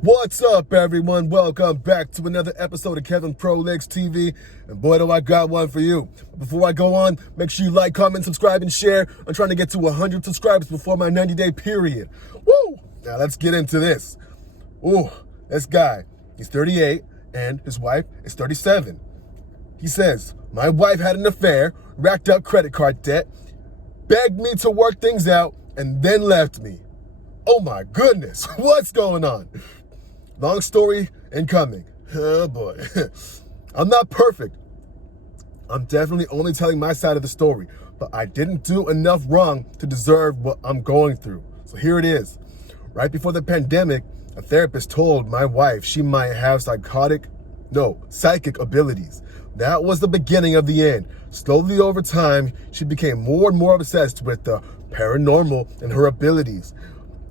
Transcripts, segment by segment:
What's up, everyone? Welcome back to another episode of Kevin Prolix TV. And boy, do I got one for you. Before I go on, make sure you like, comment, subscribe, and share. I'm trying to get to 100 subscribers before my 90-day period. Woo! Now let's get into this. Ooh, this guy, he's 38 and his wife is 37. He says, my wife had an affair, racked up credit card debt, begged me to work things out, and then left me. Oh my goodness, what's going on? Long story incoming. Oh boy. I'm not perfect. I'm definitely only telling my side of the story, but I didn't do enough wrong to deserve what I'm going through. So here it is. Right before the pandemic, a therapist told my wife she might have psychic abilities. That was the beginning of the end. Slowly over time, she became more and more obsessed with the paranormal and her abilities.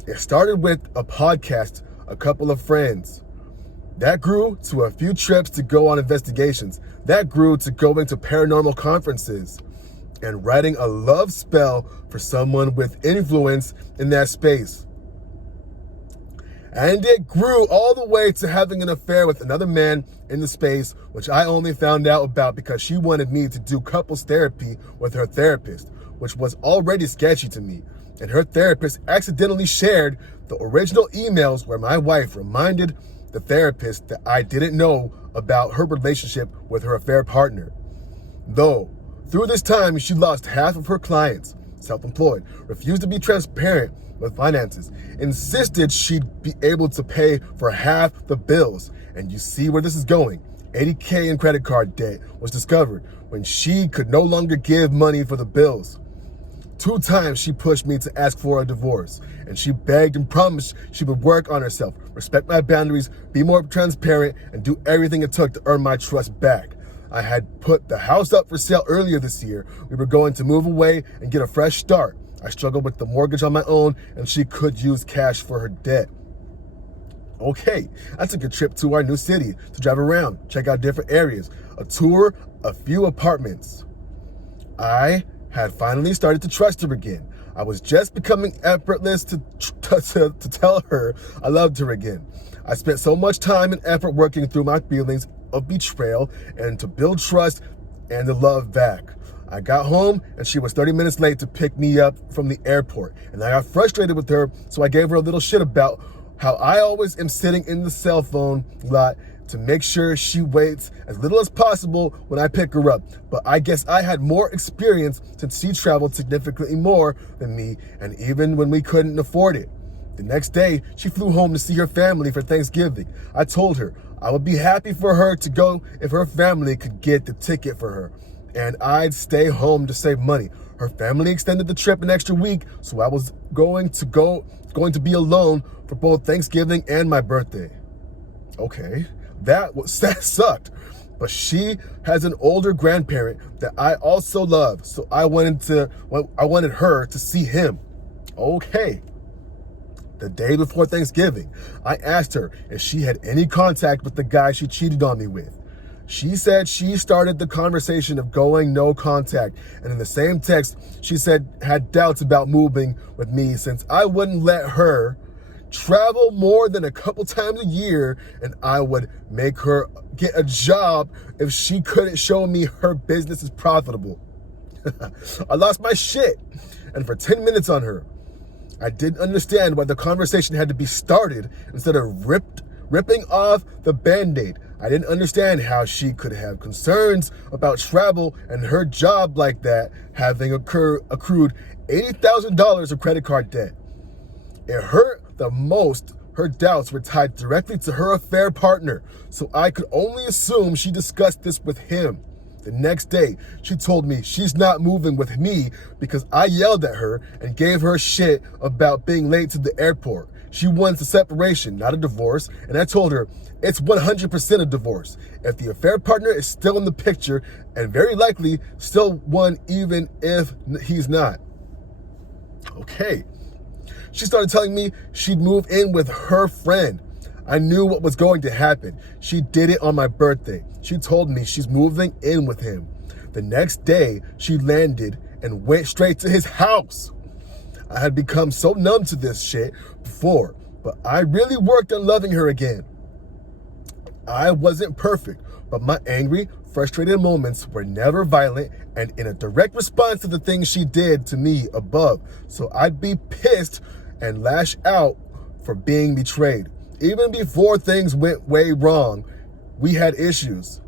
It started with a podcast, a couple of friends. That grew to a few trips to go on investigations. That grew to going to paranormal conferences and writing a love spell for someone with influence in that space. And it grew all the way to having an affair with another man in the space, which I only found out about because she wanted me to do couples therapy with her therapist, which was already sketchy to me. And her therapist accidentally shared the original emails where my wife reminded the therapist that I didn't know about her relationship with her affair partner. Though, through this time, she lost half of her clients, self-employed, refused to be transparent with finances, insisted she'd be able to pay for half the bills. And you see where this is going. $80K in credit card debt was discovered when she could no longer give money for the bills. 2 times she pushed me to ask for a divorce, and she begged and promised she would work on herself, respect my boundaries, be more transparent, and do everything it took to earn my trust back. I had put the house up for sale earlier this year. We were going to move away and get a fresh start. I struggled with the mortgage on my own, and she could use cash for her debt. Okay, I took a trip to our new city to drive around, check out different areas, a tour, a few apartments. I had finally started to trust her again. I was just becoming effortless to tell her I loved her again. I spent so much time and effort working through my feelings of betrayal and to build trust and the love back. I got home and she was 30 minutes late to pick me up from the airport, and I got frustrated with her, so I gave her a little shit about how I always am sitting in the cell phone lot to make sure she waits as little as possible when I pick her up. But I guess I had more experience since she traveled significantly more than me, and even when we couldn't afford it. The next day, she flew home to see her family for Thanksgiving. I told her I would be happy for her to go if her family could get the ticket for her, and I'd stay home to save money. Her family extended the trip an extra week, so I was going to be alone for both Thanksgiving and my birthday. Okay. That sucked, but she has an older grandparent that I also love, so I wanted her to see him. Okay. The day before Thanksgiving, I asked her if she had any contact with the guy she cheated on me with. She said she started the conversation of going no contact, and in the same text, she said had doubts about moving with me since I wouldn't let her travel more than a couple times a year, and I would make her get a job if she couldn't show me her business is profitable. I lost my shit, and for 10 minutes on her. I didn't understand why the conversation had to be started instead of ripping off the Band-Aid. I didn't understand how she could have concerns about travel and her job like that, having accrued $80,000 of credit card debt. It hurt the most. Her doubts were tied directly to her affair partner, so I could only assume she discussed this with him. The next day, she told me she's not moving with me because I yelled at her and gave her shit about being late to the airport. She wants a separation, not a divorce, and I told her it's 100% a divorce. If the affair partner is still in the picture, and very likely still one even if he's not. Okay. She started telling me she'd move in with her friend. I knew what was going to happen. She did it on my birthday. She told me she's moving in with him. The next day, she landed and went straight to his house. I had become so numb to this shit before, but I really worked on loving her again. I wasn't perfect, but my angry, frustrated moments were never violent and in a direct response to the things she did to me above. So I'd be pissed and lash out for being betrayed. Even before things went way wrong, we had issues.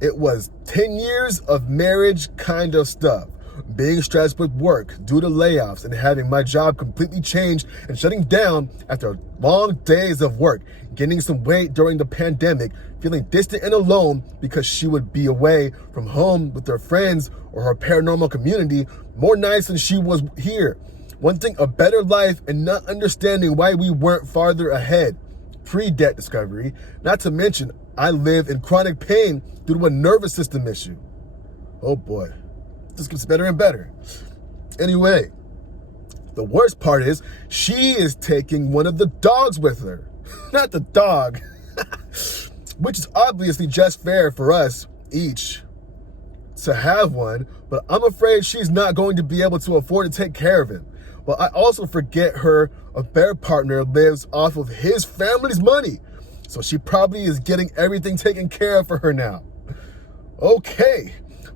It was 10 years of marriage kind of stuff. Being stressed with work due to layoffs and having my job completely changed and shutting down after long days of work, gaining some weight during the pandemic, feeling distant and alone because she would be away from home with her friends or her paranormal community more nights than she was here, wanting a better life and not understanding why we weren't farther ahead, pre-debt discovery, not to mention I live in chronic pain due to a nervous system issue. Oh boy. This gets better and better. Anyway, the worst part is she is taking one of the dogs with her. Not the dog. Which is obviously just fair for us each to have one, but I'm afraid she's not going to be able to afford to take care of him. Well, I also forget her affair partner lives off of his family's money, so she probably is getting everything taken care of for her now. Okay.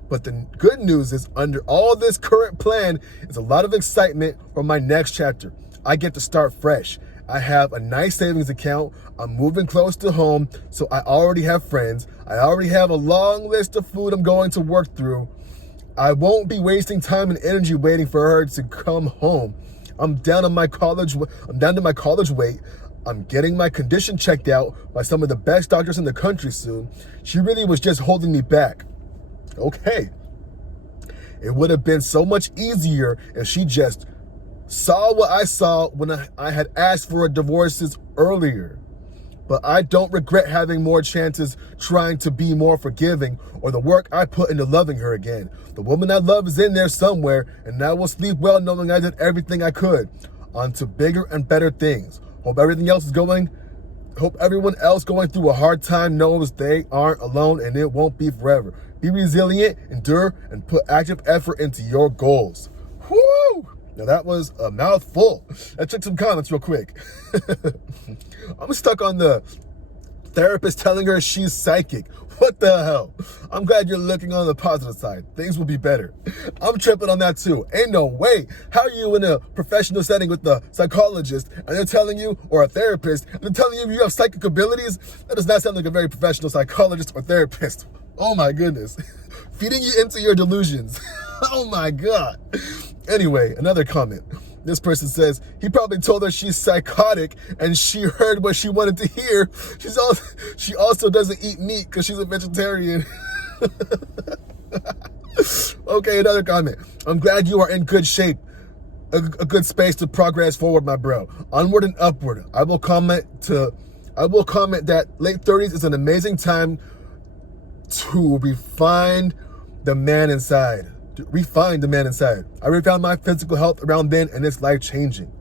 But the good news is under all this current plan is a lot of excitement for my next chapter. I get to start fresh. I have a nice savings account. I'm moving close to home, so I already have friends. I already have a long list of food I'm going to work through. I won't be wasting time and energy waiting for her to come home. I'm down to my college weight. I'm getting my condition checked out by some of the best doctors in the country soon. She really was just holding me back. Okay. It would have been so much easier if she just saw what I saw when I had asked for a divorce earlier. But I don't regret having more chances trying to be more forgiving or the work I put into loving her again. The woman I love is in there somewhere, and I will sleep well knowing I did everything I could. On to bigger and better things. Hope everyone else going through a hard time knows they aren't alone and it won't be forever. Be resilient, endure, and put active effort into your goals. Woo! Now that was a mouthful. Let's check some comments real quick. I'm stuck on the therapist telling her she's psychic. What the hell? I'm glad you're looking on the positive side. Things will be better. I'm tripping on that too. Ain't no way. How are you in a professional setting with a psychologist and they're telling you, or a therapist, and they're telling you have psychic abilities? That does not sound like a very professional psychologist or therapist. Oh my goodness. Feeding you into your delusions. Oh my God. Anyway, another comment. This person says, he probably told her she's psychotic and she heard what she wanted to hear. She also doesn't eat meat because she's a vegetarian. Okay, another comment. I'm glad you are in good shape. A good space to progress forward, my bro. Onward and upward. I will comment that late 30s is an amazing time to refine the man inside. I really found my physical health around then, and it's life-changing.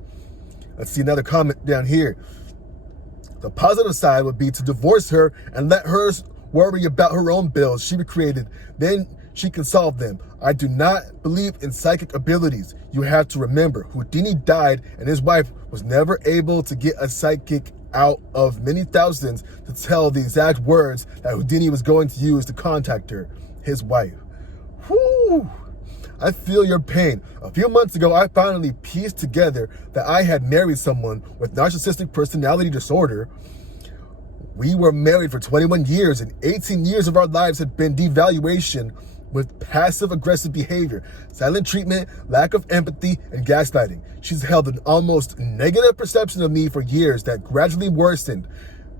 Let's see another comment down here. The positive side would be to divorce her and let her worry about her own bills she created. Then she can solve them. I do not believe in psychic abilities. You have to remember, Houdini died, and his wife was never able to get a psychic out of many thousands to tell the exact words that Houdini was going to use to contact her, his wife. Whew. I feel your pain. A few months ago, I finally pieced together that I had married someone with narcissistic personality disorder. We were married for 21 years, and 18 years of our lives had been devaluation with passive-aggressive behavior, silent treatment, lack of empathy, and gaslighting. She's held an almost negative perception of me for years that gradually worsened.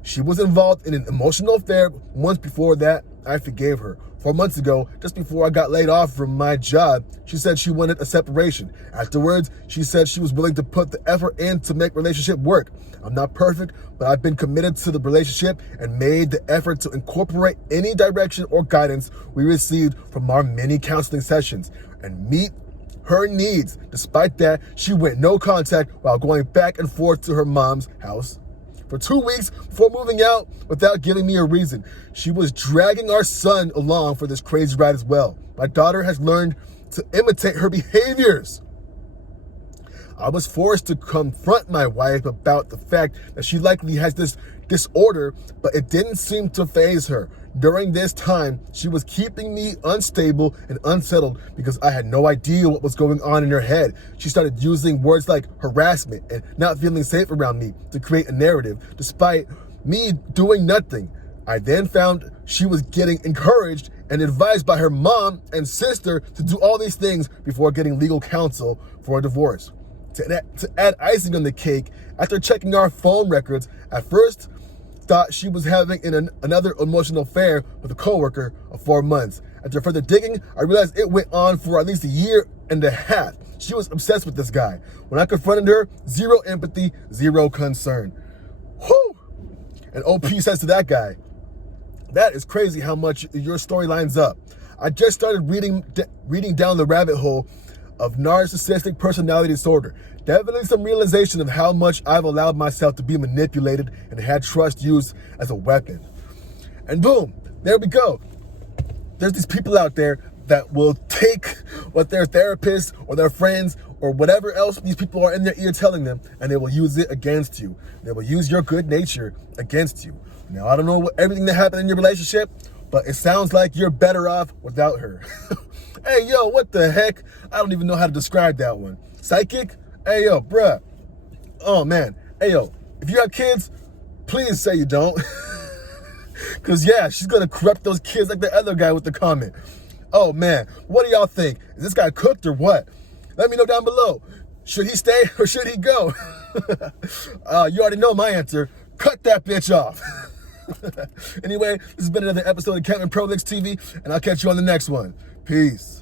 She was involved in an emotional affair once. Before that, I forgave her. 4 months ago, just before I got laid off from my job, she said she wanted a separation. Afterwards, she said she was willing to put the effort in to make relationship work. I'm not perfect, but I've been committed to the relationship and made the effort to incorporate any direction or guidance we received from our many counseling sessions and meet her needs. Despite that, she went no contact while going back and forth to her mom's house for 2 weeks before moving out without giving me a reason. She was dragging our son along for this crazy ride as well. My daughter has learned to imitate her behaviors. I was forced to confront my wife about the fact that she likely has this disorder, but it didn't seem to faze her. During this time, she was keeping me unstable and unsettled because I had no idea what was going on in her head. She started using words like harassment and not feeling safe around me to create a narrative, despite me doing nothing. I then found she was getting encouraged and advised by her mom and sister to do all these things before getting legal counsel for a divorce. To add icing on the cake, after checking our phone records, I first thought she was having another emotional affair with a coworker of 4 months. After further digging, I realized it went on for at least a year and a half. She was obsessed with this guy. When I confronted her, zero empathy, zero concern. Whew! And OP says to that guy, that is crazy how much your story lines up. I just started reading down the rabbit hole of narcissistic personality disorder. Definitely some realization of how much I've allowed myself to be manipulated and had trust used as a weapon. And boom, there we go. There's these people out there that will take what their therapists or their friends or whatever else these people are in their ear telling them, and they will use it against you. They will use your good nature against you. Now, I don't know everything that happened in your relationship, but it sounds like you're better off without her. Hey, yo, what the heck? I don't even know how to describe that one. Psychic? Hey, yo, bruh. Oh, man. Hey, yo, if you got kids, please say you don't. Because, yeah, she's going to corrupt those kids like the other guy with the comment. Oh, man. What do y'all think? Is this guy cooked or what? Let me know down below. Should he stay or should he go? You already know my answer. Cut that bitch off. Anyway, this has been another episode of Captain Prolix TV, and I'll catch you on the next one. Peace.